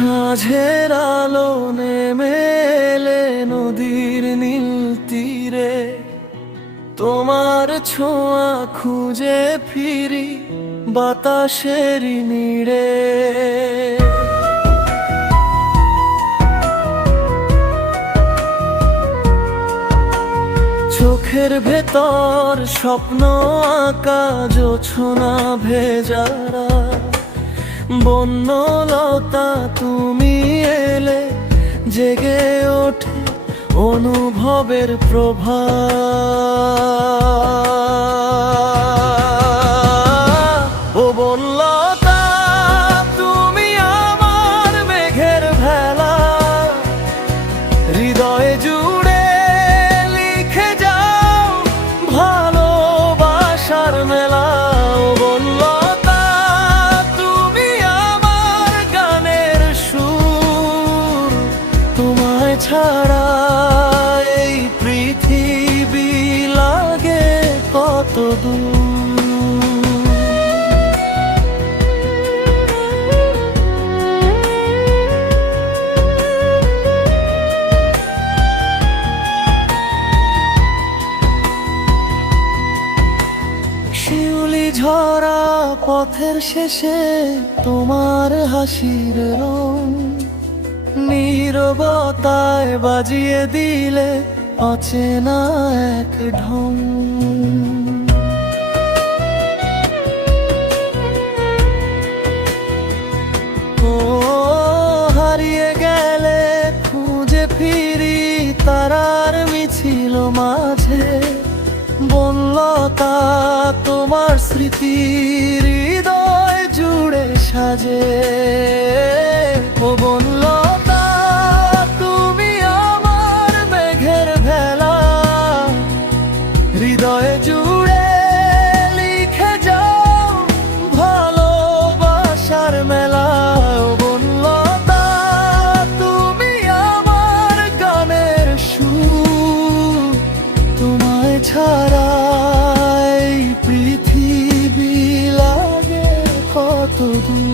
সাঁঝের আলো নেমে এলে নদীর নীল তীরে, তোমার ছোঁয়া খুঁজে ফিরি বাতাসের নীড়ে। চোখের ভেতর স্বপ্ন আঁকা জোছনা ভেজারা, বন্যলতা তুমি এলে জেগে ওঠে অনুভবের প্রভা। ও বনলতা তুমি আমার মেঘের ভেলা, হৃদয়ে জুড়ে লিখে যাও ভালোবাসার মেলা। ও বনলতা তুমি আমার গানের সুর, তোমায় ছাড়া এই পৃথিবী লাগে কত দূর। শিউলি ঝরা পথের শেষে তোমার হাসির রং, নীরবতায় বাজিয়ে দিলে অচেনা এক ঢং। ও হারিয়ে গেলে খুঁজে ফিরি তারার মিছিল মাঝে, বনলতা তোমার স্মৃতি হৃদয় জুড়ে সাজে। ও বনলতা তুমি আমার মেঘের ভেলা, হৃদয়ে জুড়ে লিখে যাও ভালোবাসার মেলা। ও বনলতা তুমি আমার গানের সুর, তোমায় ছাড়া এই পৃথিবী লাগে কত দূর।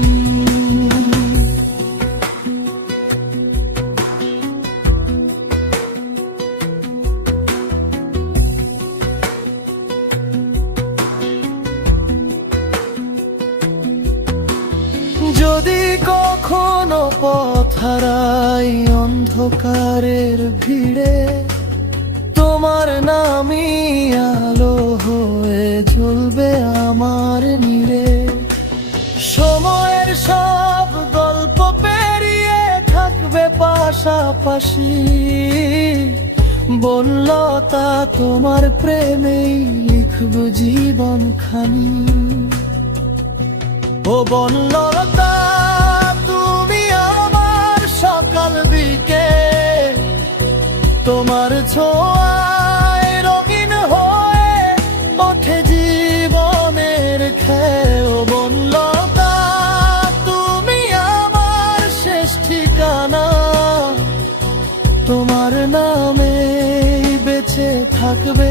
যদি কখনো পথ হারাই অন্ধকারের ভিড়ে, তোমার নামই আলো হয়ে জ্বলবে আমার নীড়ে। সময়ের সব গল্প পেরিয়ে থাকবে পাশাপাশি, বনলতা তোমার প্রেমেই লিখব জীবন খানি। ও বনলতা তুমি আমার সকাল দিকে, তোমার ছোঁয়ায় রঙিন হয়ে ওঠে জীবনের খেয়ে। ও বনলতা তুমি আমার শেষ ঠিকানা, তোমার নামে বেঁচে থাকবে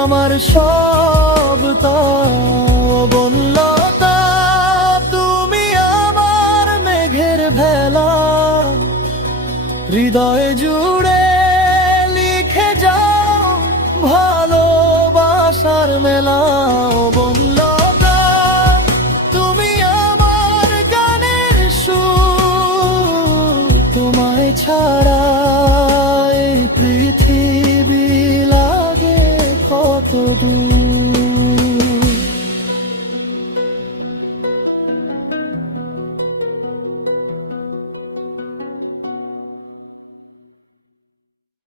আমার সব। তা ও বনলতা তুমি আমার মেঘের ভেলা, হৃদয়ে জুড়ে লিখে যাও ভালোবাসার মেলা। ও বনলতা তুমি আমার গানের সুর, তোমায় ছাড়া এই পৃথিবী লাগে কত দূর।